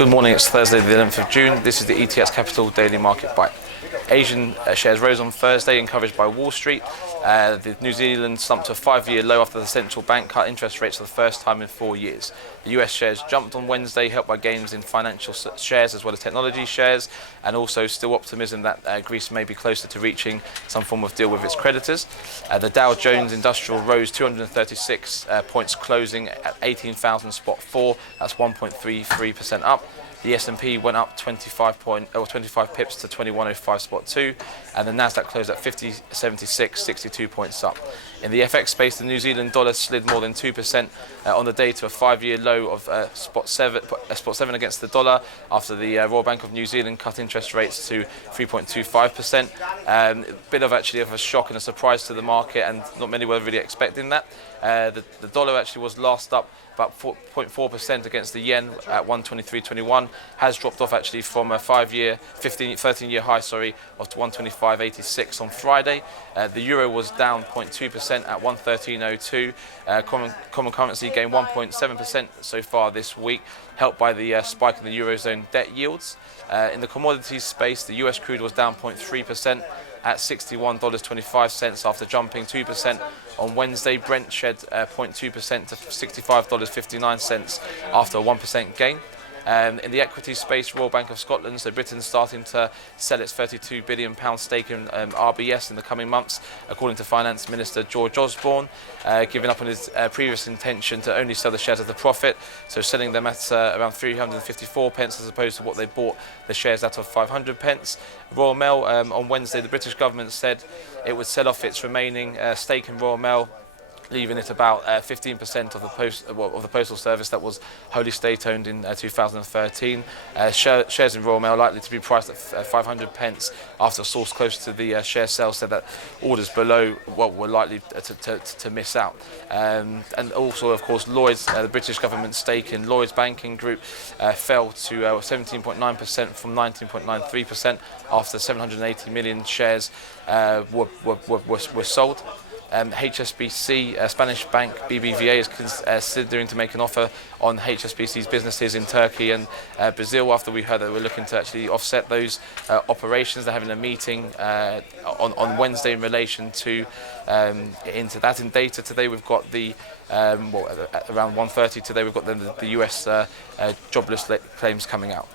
Good morning, it's Thursday the 11th of June. This is the ETS Capital Daily Market Bite. Asian shares rose on Thursday, encouraged by Wall Street. The New Zealand slumped to a 5-year low after the central bank cut interest rates for the first time in 4 years. The US shares jumped on Wednesday, helped by gains in financial shares as well as technology shares, and also still optimism that Greece may be closer to reaching some form of deal with its creditors. The Dow Jones Industrial rose 236 points, closing at 18,004. That's 1.33% up. The S&P went up 25 pips to 2105.2, and the Nasdaq closed at 50.76, 62 points up. In the FX space, the New Zealand dollar slid more than 2% on the day to a 5-year low of spot 7 against the dollar after the Royal Bank of New Zealand cut interest rates to 3.25%. A bit of a shock and a surprise to the market, and not many were really expecting that. The dollar actually was last up about 0.4% against the yen at 123.21, has dropped off actually from a 13-year high, of 125.86 on Friday. The euro was down 0.2% at 113.02. Common currency gained 1.7% so far this week, helped by the spike in the eurozone debt yields. In the commodities space, the US crude was down 0.3% at $61.25 after jumping 2% on Wednesday. Brent shed 0.2% to $65.59 after a 1% gain. In the equity space, Royal Bank of Scotland, so Britain's starting to sell its £32 billion stake in RBS in the coming months, according to Finance Minister George Osborne, giving up on his previous intention to only sell the shares at a profit, so selling them at around 354 pence as opposed to what they bought the shares at of 500 pence. Royal Mail, on Wednesday, the British government said it would sell off its remaining stake in Royal Mail, leaving it about 15% of the postal service that was wholly state-owned in 2013. Shares in Royal Mail likely to be priced at 500 pence after a source close to the share sale said that orders below were likely to miss out. And also, of course, Lloyds, the British government stake in Lloyds Banking Group, fell to 17.9% from 19.93% after 780 million shares were sold. HSBC, Spanish bank BBVA, is considering to make an offer on HSBC's businesses in Turkey and Brazil after we heard that we're looking to actually offset those operations. They're having a meeting on Wednesday in relation to into that. In data today, we've got the around 1:30 today, we've got the US jobless claims coming out.